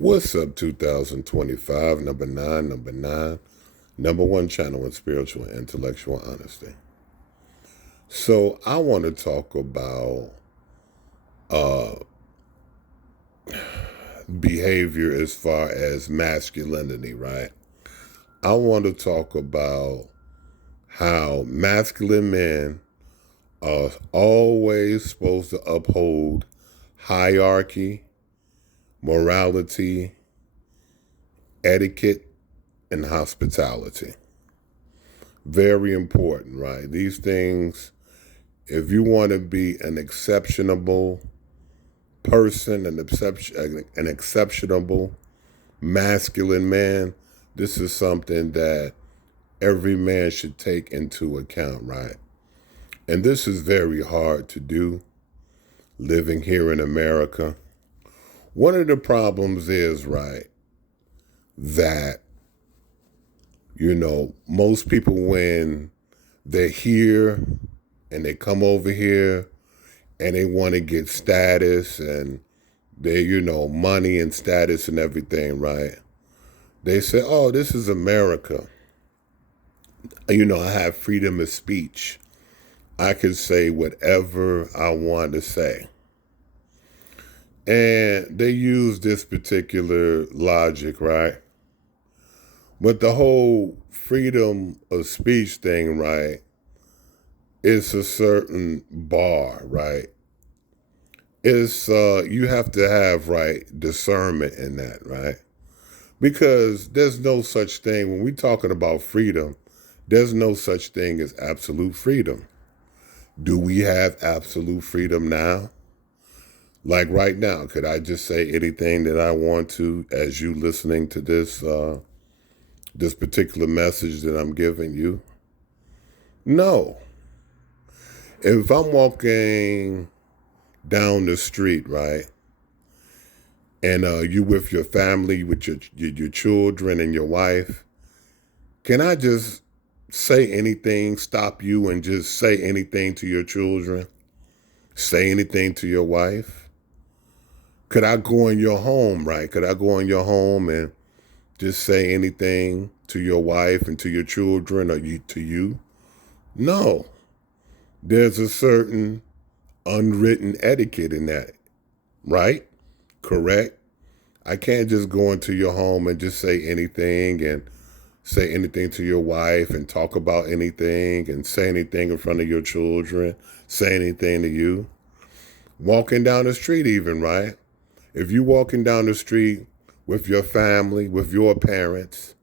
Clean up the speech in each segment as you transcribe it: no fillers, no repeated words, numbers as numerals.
What's up, 2025, number one channel in spiritual and intellectual honesty. So I want to talk about uh, behavior as far as masculinity, right? I want to talk about how masculine men are always supposed to uphold hierarchy, morality, etiquette, and hospitality. Very important, right? These things, if you want to be an exceptionable person, an exceptionable masculine man, this is something that every man should take into account, right? And this is very hard to do living here in America. One of the problems is, right, that, most people, when they're here and they come over here and they want to get status and they, money and status and everything, right? They say, oh, this is America. I have freedom of speech. I can say whatever I want to say. And they use this particular logic, right? But the whole freedom of speech thing, right, it's a certain bar, right? It's you have to have right discernment in that, right? Because there's no such thing when we're talking about freedom, there's no such thing as absolute freedom. Do we have absolute freedom now? Like right now, could I just say anything that I want to as you listening to this particular message that I'm giving you? No. If I'm walking down the street, right, and you with your family, with your children and your wife, can I just say anything, stop you and just say anything to your children? Say anything to your wife? Could I go in your home, right? Could I go in your home and just say anything to your wife and to your children or to you? No. There's a certain unwritten etiquette in that, right? Correct? I can't just go into your home and just say anything and say anything to your wife and talk about anything and say anything in front of your children, say anything to you. Walking down the street even, right? If you walking down the street with your family, with your parents,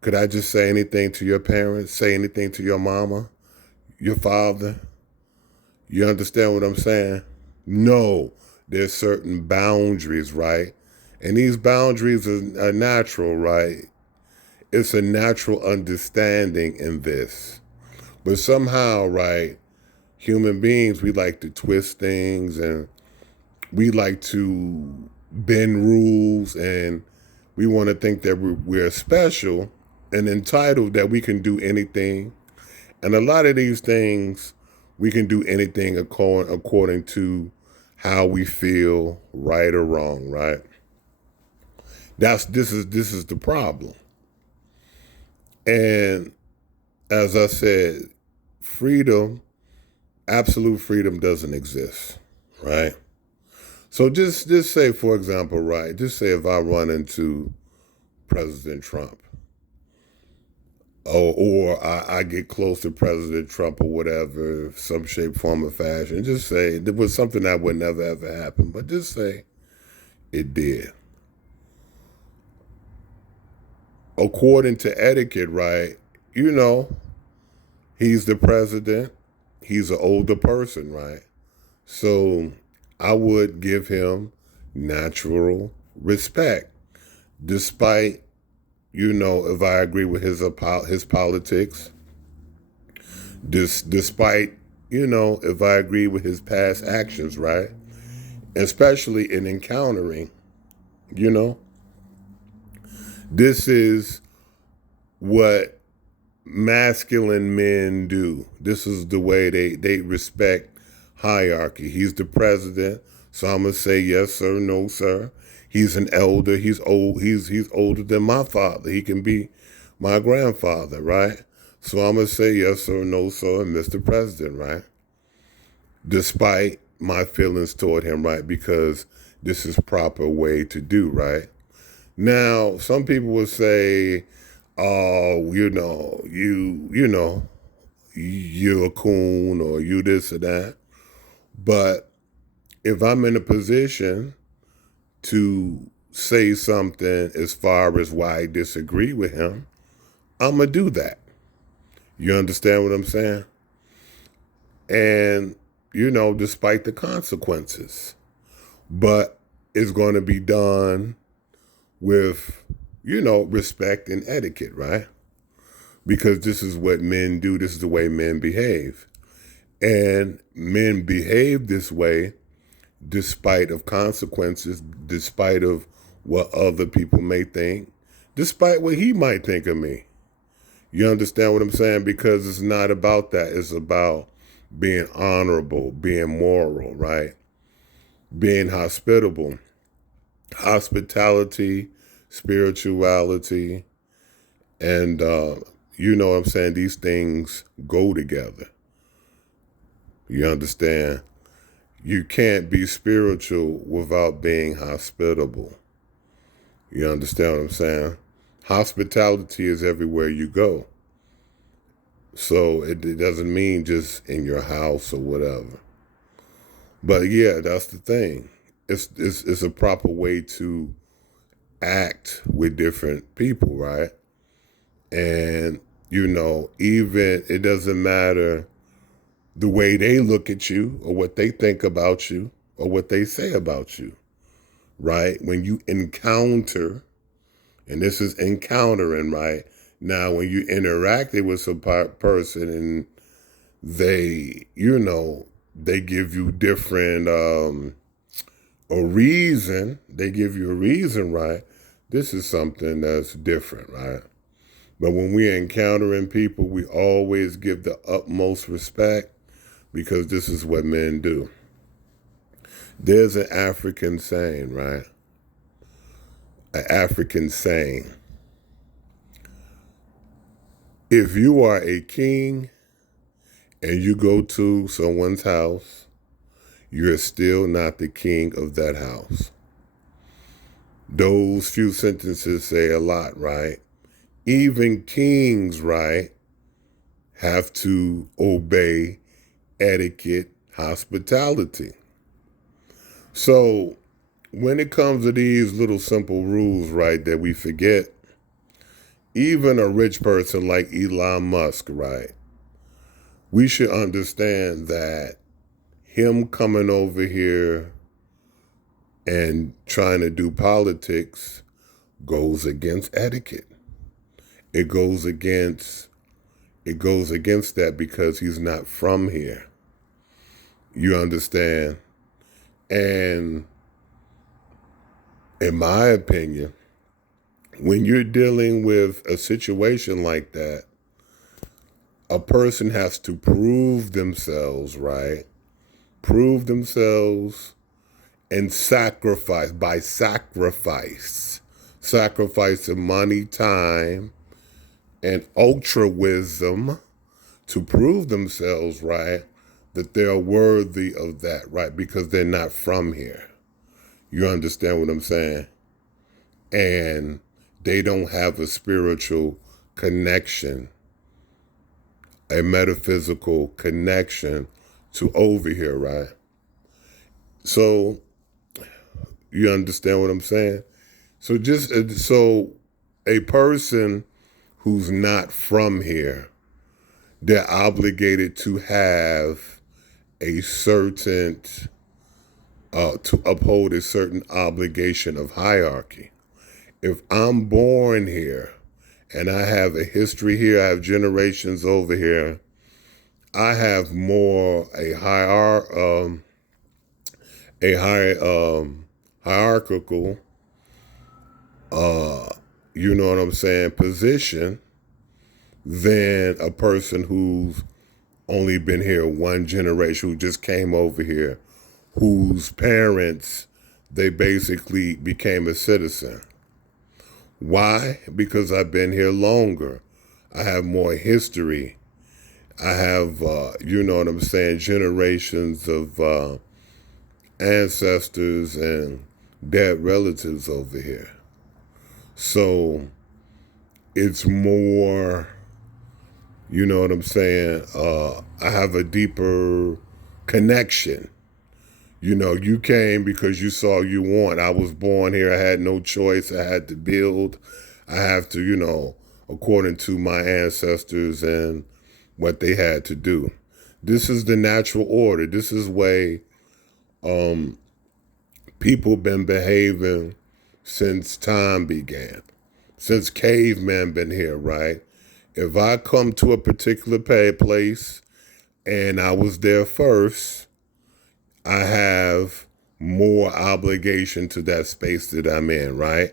could I just say anything to your parents? Say anything to your mama, your father? You understand what I'm saying? No, there's certain boundaries, right? And these boundaries are natural, right? It's a natural understanding in this. But somehow, right, human beings, we like to twist things and we like to bend rules and we want to think that we're special and entitled, that we can do anything. And a lot of these things, we can do anything according to how we feel, right or wrong, right? This is the problem. And as I said, freedom, absolute freedom doesn't exist, right? So just say, for example, right, just say if I run into President Trump, or I get close to President Trump or whatever, some shape, form, or fashion, just say it was something that would never ever happen, but just say it did. According to etiquette, right, he's the president, he's an older person, right? So I would give him natural respect, despite, if I agree with his politics, despite, if I agree with his past actions, right? Especially in encountering, you know, this is what masculine men do. This is the way they respect hierarchy. He's the president, so I'm going to say yes, sir, no, sir. He's an elder. He's old. He's older than my father. He can be my grandfather, right? So I'm gonna say yes sir, no sir, and Mr. President, right? Despite my feelings toward him, right? Because this is proper way to do, right? Now, some people will say, "Oh, you're a coon or you this or that." But if I'm in a position to say something as far as why I disagree with him, I'm gonna do that. You understand what I'm saying? And despite the consequences, but it's going to be done with respect and etiquette, right? Because this is what men do. This is the way men behave. And men behave this way despite of consequences, despite of what other people may think, despite what he might think of me. You understand what I'm saying? Because it's not about that. It's about being honorable, being moral, right? Being hospitable. Hospitality, spirituality, and you know what I'm saying? These things go together. You understand? You can't be spiritual without being hospitable. You understand what I'm saying? Hospitality is everywhere you go. So it doesn't mean just in your house or whatever. But yeah, that's the thing. It's a proper way to act with different people, right? And even it doesn't matter the way they look at you or what they think about you or what they say about you, right? When you encounter, and this is encountering, right? Now, when you interacted with some person and they give you different, they give you a reason, right? This is something that's different, right? But when we're encountering people, we always give the utmost respect because this is what men do. There's an African saying, right? An African saying. If you are a king and you go to someone's house, you're still not the king of that house. Those few sentences say a lot, right? Even kings, right, have to obey etiquette, hospitality. So when it comes to these little simple rules, right, that we forget, even a rich person like Elon Musk, right, we should understand that him coming over here and trying to do politics goes against etiquette. It goes against that because he's not from here. You understand? And in my opinion, when you're dealing with a situation like that, a person has to prove themselves, right? Prove themselves and sacrificing money, time, and altruism to prove themselves, right? That they're worthy of that, right? Because they're not from here. You understand what I'm saying? And they don't have a spiritual connection, a metaphysical connection to over here, right? So you understand what I'm saying? So a person who's not from here, they're obligated to have a certain, to uphold a certain obligation of hierarchy. If I'm born here and I have a history here, I have generations over here, I have more hierarchical, you know what I'm saying, position than a person who's only been here one generation, who just came over here, whose parents they basically became a citizen. Why? Because I've been here longer. I have more history. I have, you know what I'm saying, generations of ancestors and dead relatives over here. So it's more, you know what I'm saying, I have a deeper connection. You know, you came because you saw you want. I was born here. I had no choice. I had to build. I have to, you know, according to my ancestors and what they had to do. This is the natural order. This is way people been behaving since time began. Since cavemen been here, right? If I come to a particular place and I was there first, I have more obligation to that space that I'm in, right?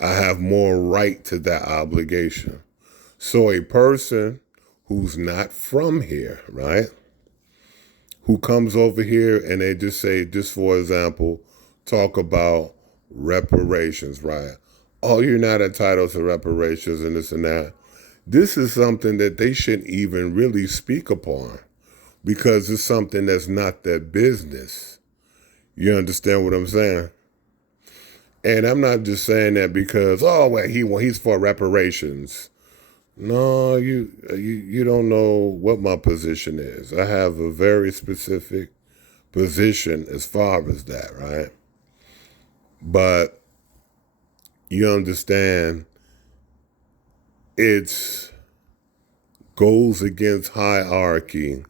I have more right to that obligation. So a person who's not from here, right? Who comes over here and they just say, just for example, talk about reparations, right? Oh, you're not entitled to reparations and this and that. This is something that they shouldn't even really speak upon because it's something that's not their business. You understand what I'm saying? And I'm not just saying that because, oh, well, he's for reparations. No, you don't know what my position is. I have a very specific position as far as that, right? But you understand it's goes against hierarchy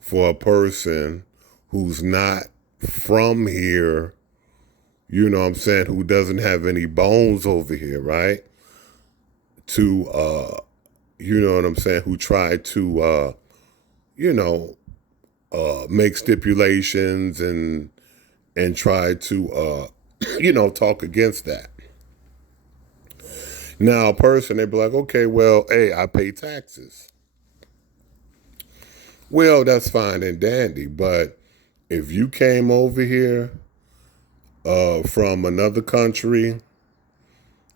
for a person who's not from here, you know what I'm saying, who doesn't have any bones over here, right? To, you know what I'm saying, who try to, you know, make stipulations and try to, you know, talk against that. Now, a person, they be like, okay, well, hey, I pay taxes. Well, that's fine and dandy, but if you came over here from another country,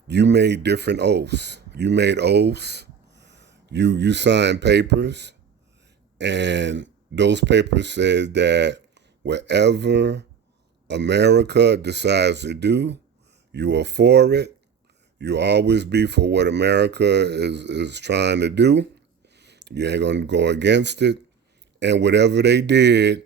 you made different oaths. You made oaths. You signed papers, and those papers said that whatever America decides to do, you are for it. You always be for what America is trying to do. You ain't gonna go against it. And whatever they did,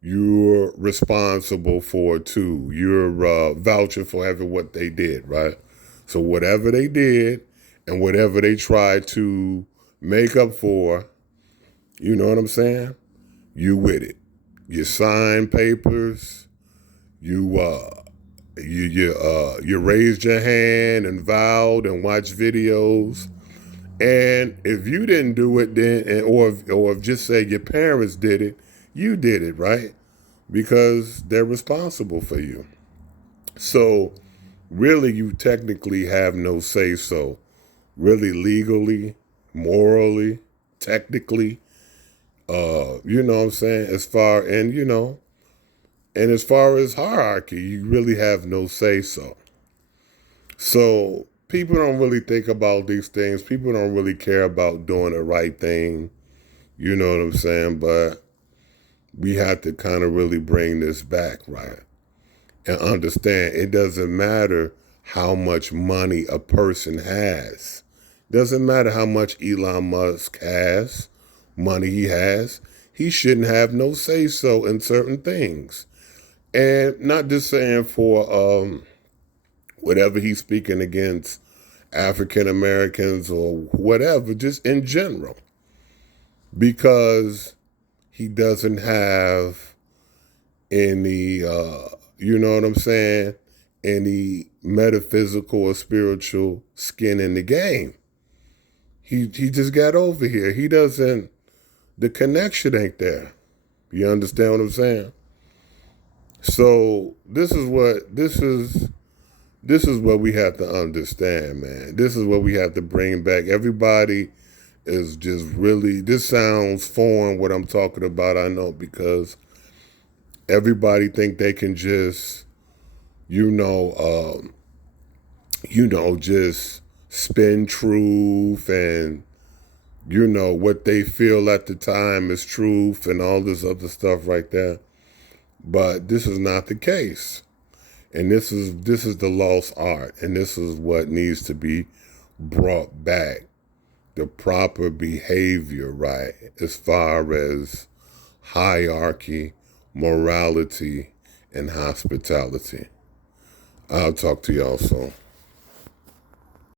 you're responsible for it too. You're vouching for what they did, right? So whatever they did and whatever they tried to make up for, you know what I'm saying? You with it. You sign papers. You raised your hand and vowed and watched videos. And if you didn't do it, then or if just say your parents did it, you did it, right? Because they're responsible for you. So really, you technically have no say so. Really, legally, morally, technically, you know what I'm saying? And as far as hierarchy, you really have no say so. So people don't really think about these things. People don't really care about doing the right thing. You know what I'm saying? But we have to kind of really bring this back, right? And understand it doesn't matter how much money a person has. Doesn't matter how much Elon Musk has, money he has. He shouldn't have no say so in certain things. And not just saying for whatever he's speaking against African Americans or whatever, just in general. Because he doesn't have any, you know what I'm saying, any metaphysical or spiritual skin in the game. He just got over here. He doesn't, the connection ain't there. You understand what I'm saying? So this is what we have to understand, man. This is what we have to bring back. Everybody is just really, this sounds foreign what I'm talking about, I know, because everybody think they can just you know, just spin truth and, what they feel at the time is truth and all this other stuff right there. But this is not the case. And this is the lost art. And this is what needs to be brought back. The proper behavior, right? As far as hierarchy, morality, and hospitality. I'll talk to y'all soon.